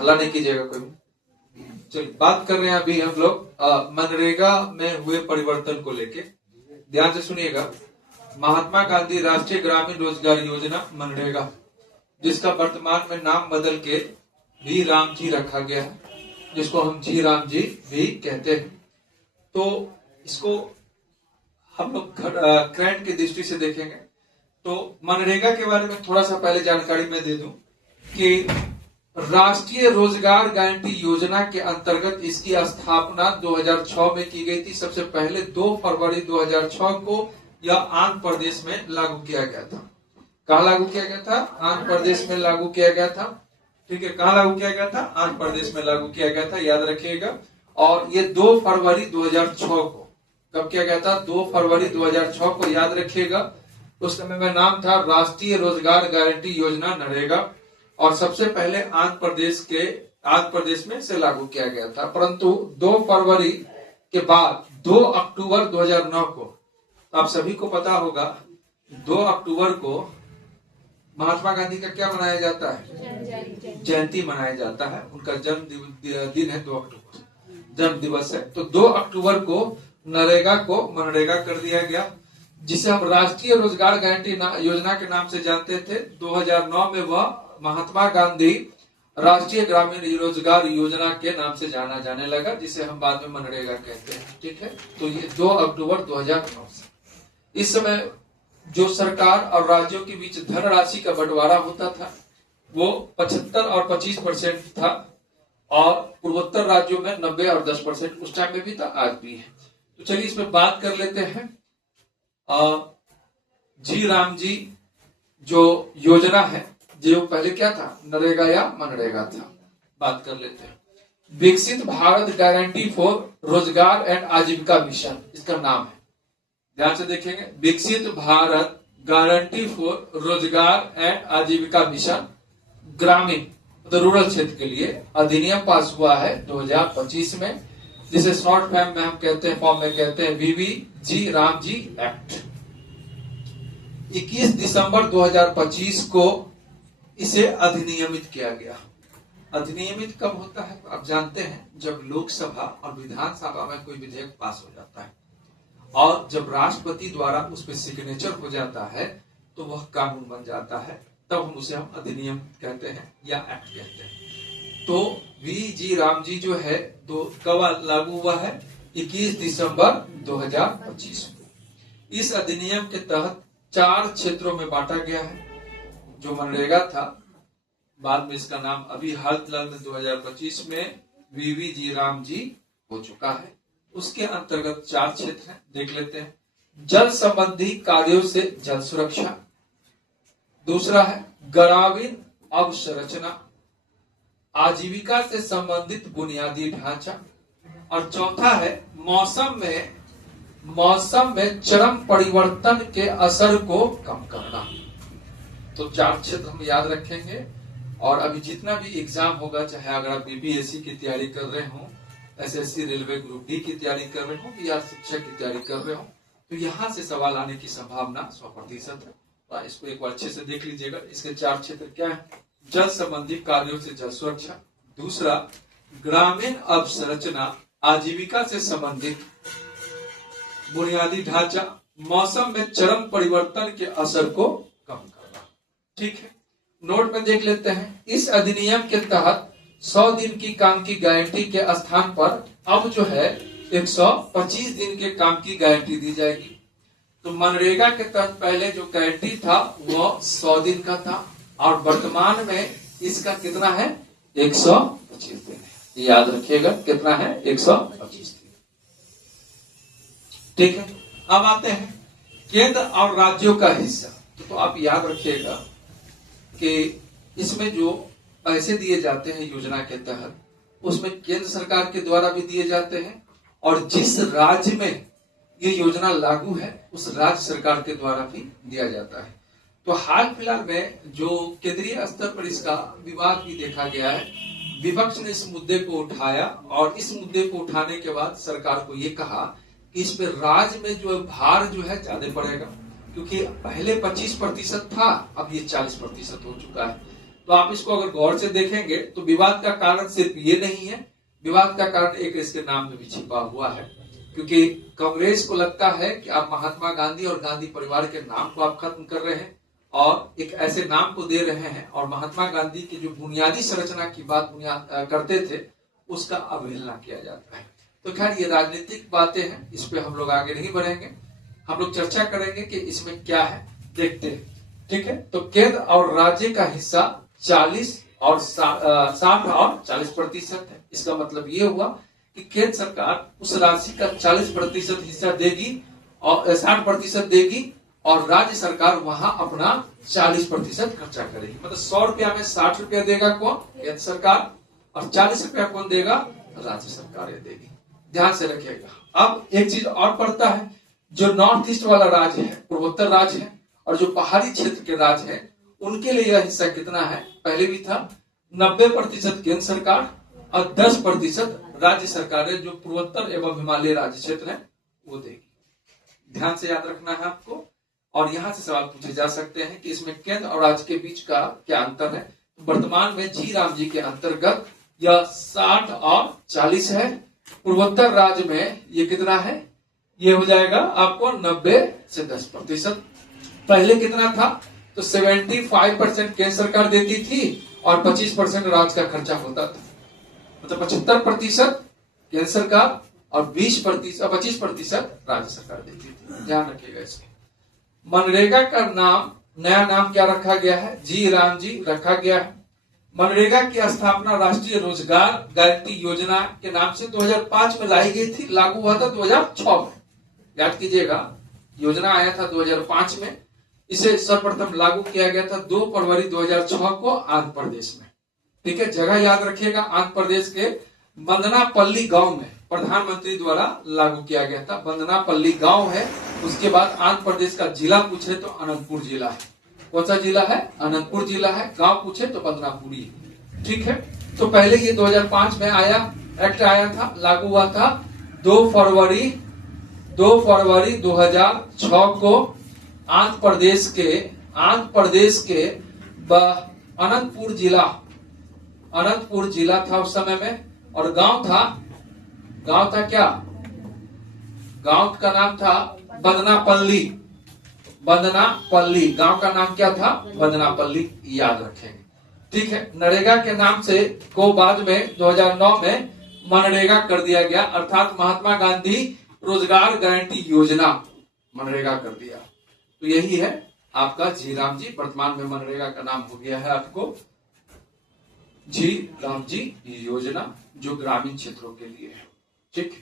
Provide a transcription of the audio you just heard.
हल्ला नहीं कीजिएगा कोई भी। चलिए बात कर रहे हैं अभी हम लोग मनरेगा में हुए परिवर्तन को लेके। ध्यान से सुनिएगा। महात्मा गांधी राष्ट्रीय ग्रामीण रोजगार योजना मनरेगा, जिसका वर्तमान में नाम बदल के वी राम जी रखा गया है, जिसको हम जी राम जी भी कहते हैं। तो इसको हम लोग करंट की दृष्टि से देखेंगे तो मनरेगा के बारे में थोड़ा सा पहले जानकारी मैं दे दूं कि राष्ट्रीय रोजगार गारंटी योजना के अंतर्गत इसकी स्थापना 2006 में की गई थी। सबसे पहले 2 फरवरी 2006 को यह आंध्र प्रदेश में लागू किया गया था। कहाँ लागू किया गया था? आंध्र प्रदेश में लागू किया गया था। ठीक है, कहाँ लागू किया गया था? आंध्र प्रदेश में लागू किया गया था, याद रखिएगा। और ये 2 फरवरी 2006 को कब किया गया था? 2 फरवरी 2006 को, याद रखिएगा। उस समय में नाम था राष्ट्रीय रोजगार गारंटी योजना नरेगा, और सबसे पहले आंध्र प्रदेश में से लागू किया गया था। परंतु 2 फरवरी के बाद 2 अक्टूबर 2009 को, आप सभी को पता होगा, 2 अक्टूबर को महात्मा गांधी का क्या मनाया जाता है? जयंती मनाया जाता है। उनका जन्म दिन है 2 अक्टूबर, जन्म दिवस है। तो 2 अक्टूबर को नरेगा को मनरेगा कर दिया गया, जिसे हम राष्ट्रीय रोजगार गारंटी योजना के नाम से जानते थे। 2009 में वह महात्मा गांधी राष्ट्रीय ग्रामीण रोजगार योजना के नाम से जाना जाने लगा, जिसे हम बाद में मनरेगा कहते हैं। ठीक है, तो ये 2 अक्टूबर 2009 से। इस समय जो सरकार और राज्यों के बीच धनराशि का बंटवारा होता था वो 75 और 25% था, और पूर्वोत्तर राज्यों में 90 और 10% उस टाइम में भी था, आज भी है। तो चलिए इसमें बात कर लेते हैं। जी राम जी जो योजना है, जो पहले क्या था? नरेगा या मनरेगा था। बात कर लेते हैं। विकसित भारत गारंटी फॉर रोजगार एंड आजीविका मिशन इसका नाम है। ध्यान से देखेंगे, विकसित भारत गारंटी फॉर रोजगार एंड आजीविका मिशन ग्रामीण मतलब रूरल क्षेत्र के लिए अधिनियम पास हुआ है 2025 में, जिसे शॉर्ट फॉर्म में हम कहते हैं वीवी जी राम जी एक्ट। 21 दिसंबर 2025 को इसे अधिनियमित किया गया। अधिनियमित कब होता है? तो आप जानते हैं, जब लोकसभा और विधानसभा में कोई विधेयक पास हो जाता है और जब राष्ट्रपति द्वारा उस पर सिग्नेचर हो जाता है तो वह कानून बन जाता है, तब हम अधिनियम कहते हैं या एक्ट कहते हैं। तो वी जी राम जी जो है तो कब लागू हुआ है? 21 दिसंबर 2025 को। इस अधिनियम के तहत 4 क्षेत्रों में बांटा गया है। जो मनरेगा था, बाद में इसका नाम अभी हाल फिलहाल में 2025 में वीवी जी राम जी हो चुका है। उसके अंतर्गत 4 क्षेत्र हैं, देख लेते हैं। जल संबंधी कार्यों से जल सुरक्षा, दूसरा है ग्रामीण अवसंरचना, आजीविका से संबंधित बुनियादी ढांचा, और चौथा है मौसम में चरम परिवर्तन के असर को कम करना। तो 4 क्षेत्र हम याद रखेंगे। और अभी जितना भी एग्जाम होगा, चाहे अगर आप बीपीएससी की तैयारी कर रहे हो, एसएससी रेलवे ग्रुप डी की तैयारी कर रहे हो या शिक्षक की तैयारी कर रहे हो, तो यहाँ से सवाल आने की संभावना 100% है। तो इसको एक बार अच्छे से देख लीजिएगा। इसके 4 क्षेत्र क्या है? जल संबंधी कार्यों से जल सुरक्षा, दूसरा ग्रामीण अवसंरचना, आजीविका से संबंधित बुनियादी ढांचा, मौसम में चरम परिवर्तन के असर को कम करना। ठीक है, नोट में देख लेते हैं। इस अधिनियम के तहत 100 दिन की काम की गारंटी के स्थान पर अब जो है 125 दिन के काम की गारंटी दी जाएगी। तो मनरेगा के तहत पहले जो गारंटी था वो 100 दिन का था, और वर्तमान में इसका कितना है? 125 दिन है। याद रखिएगा, कितना है? 125 दिन। ठीक है, अब आते हैं केंद्र और राज्यों का हिस्सा। तो आप याद रखिएगा कि इसमें जो पैसे दिए जाते हैं योजना के तहत, उसमें केंद्र सरकार के द्वारा भी दिए जाते हैं, और जिस राज्य में ये योजना लागू है उस राज्य सरकार के द्वारा भी दिया जाता है। तो हाल फिलहाल में जो केंद्रीय स्तर पर इसका विवाद भी देखा गया है, विपक्ष ने इस मुद्दे को उठाया, और इस मुद्दे को उठाने के बाद सरकार को ये कहा कि इस पे राज्य में जो भार जो है ज्यादा पड़ेगा, क्योंकि पहले 25% था, अब ये 40% हो चुका है। तो तो आप इसको अगर गौर से देखेंगे तो विवाद का कारण सिर्फ ये नहीं है, विवाद का कारण एक इसके नाम में भी छिपा हुआ है, क्योंकि कांग्रेस को लगता है कि आप महात्मा गांधी और गांधी परिवार के नाम को आप खत्म कर रहे हैं और एक ऐसे नाम को दे रहे हैं और महात्मा गांधी की जो बुनियादी संरचना की बात करते थे उसका अवहेलना किया जाता है। तो खैर ये राजनीतिक बातें हैं, इस पे हम लोग आगे नहीं बढ़ेंगे, हम लोग चर्चा करेंगे कि इसमें क्या है, देखते हैं। ठीक है, तो केंद्र और राज्य का हिस्सा 40 और 60 और 40% है। इसका मतलब ये हुआ कि केंद्र सरकार उस राशि का 40% हिस्सा देगी और 60% देगी और राज्य सरकार वहां अपना 40% खर्चा करेगी। मतलब 100 रुपया में 60 रुपया देगा कौन? केंद्र सरकार, और 40 रुपया कौन देगा? राज्य सरकार देगी। ध्यान से रखिएगा। अब एक चीज और पड़ता है, जो नॉर्थ ईस्ट वाला राज्य है, पूर्वोत्तर राज्य है, और जो पहाड़ी क्षेत्र के राज्य है, उनके लिए यह हिस्सा कितना है? पहले भी था 90% केंद्र सरकार और 10% राज्य सरकारें जो पूर्वोत्तर एवं हिमालय राज्य क्षेत्र है वो देगी। ध्यान से याद रखना है आपको। और यहां से सवाल पूछे जा सकते हैं कि इसमें केंद्र और राज्य के बीच का क्या अंतर है। वर्तमान में जी राम जी के अंतर्गत यह 60 और 40 है। पूर्वोत्तर राज्य में ये कितना है? ये हो जाएगा आपको 90 से 10%। पहले कितना था? तो 75% केंद्र सरकार देती थी और 25% राज्य का खर्चा होता था। मतलब 75% केंद्र सरकार और 25% राज्य सरकार देती थी। ध्यान रखिएगा इसको। मनरेगा का नाम, नया नाम क्या रखा गया है? जी राम जी रखा गया है। मनरेगा की स्थापना राष्ट्रीय रोजगार गारंटी योजना के नाम से 2005 में लाई गई थी, लागू हुआ था 2006 में। याद कीजिएगा, योजना आया था 2005 में, इसे सर्वप्रथम लागू किया गया था 2 फरवरी 2006 को आंध्र प्रदेश में। ठीक है, जगह याद रखिएगा, आंध्र प्रदेश के बंदनापल्ली गांव में प्रधानमंत्री द्वारा लागू किया गया था। बंदनापल्ली गांव है। उसके बाद आंध्र प्रदेश का जिला पूछे तो अनंतपुर जिला है। कौन सा जिला है? अनंतपुर जिला है। गांव पूछे तो बंदनापुरी। ठीक है, तो पहले ये 2005 में आया, एक्ट आया था, लागू हुआ था 2 फरवरी 2006 को आंध्र प्रदेश के अनंतपुर जिला था उस समय में। और गांव था क्या? गांव का नाम था बंदनापल्ली। गांव का नाम क्या था? बंदनापल्ली। याद रखेंगे। ठीक है, नरेगा के नाम से को बाद में 2009 में मनरेगा कर दिया गया, अर्थात महात्मा गांधी रोजगार गारंटी योजना मनरेगा कर दिया। तो यही है आपका जी राम जी। वर्तमान में मनरेगा का नाम हो गया है आपको जी राम जी योजना, जो ग्रामीण क्षेत्रों के लिए है। ठीक।